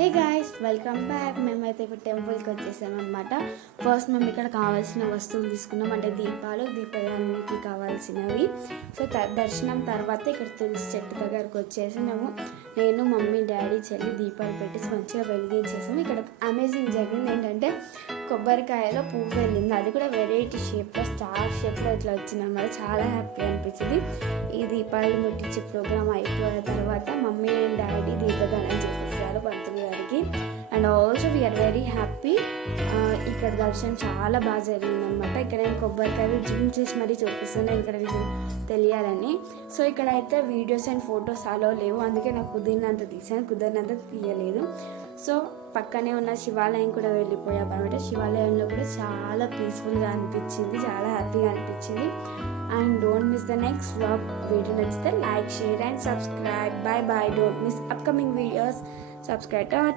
Hey guys, welcome back. మేమైతే ఇప్పుడు టెంపుల్కి వచ్చేసామన్నమాట. ఫస్ట్ మేము ఇక్కడ కావాల్సిన వస్తువులు తీసుకున్నాం, అంటే దీపదానికి కావాల్సినవి. సో దర్శనం తర్వాత ఇక్కడ తులసి చెట్టు దగ్గరకు వచ్చేసి నేను మమ్మీ డాడీ చెల్లి దీపాలు పెట్టేసి మంచిగా వెలిగించేసాము. ఇక్కడ అమేజింగ్ జరిగింది ఏంటంటే కొబ్బరికాయలో పువ్వు వెళ్ళింది, అది కూడా వెరైటీ షేప్లో స్టార్ షేప్లో ఇట్లా వచ్చింది అన్నమాట. చాలా హ్యాపీ అనిపించింది. ఈ దీపాలు ముట్టించే ప్రోగ్రామ్ అయిపోయిన తర్వాత మమ్మీ అండ్ డాడీ దీపదానం చేసేసారు పంతులు గారికి. And also we are very happy. ఇక్కడ దర్శనం చాలా బాగా జరిగిందనమాట. ఇక్కడ నేను కొబ్బరికాయలు జూమ్ చేసి మరీ చూపిస్తున్నాను ఇక్కడ మీకు తెలియాలని. సో ఇక్కడ అయితే వీడియోస్ అండ్ ఫొటోస్ అలో లేవు, అందుకే నాకు కుదిరినంత తీసాను, కుదిరినంత తీయలేదు. సో పక్కనే ఉన్న శివాలయం కూడా వెళ్ళిపోయాం అనమాట. శివాలయంలో కూడా చాలా పీస్ఫుల్గా అనిపించింది, చాలా హ్యాపీగా అనిపించింది. And don't miss the next vlog. Video నచ్చితే like, share and subscribe. Bye bye. Don't miss upcoming videos. Subscribe to hour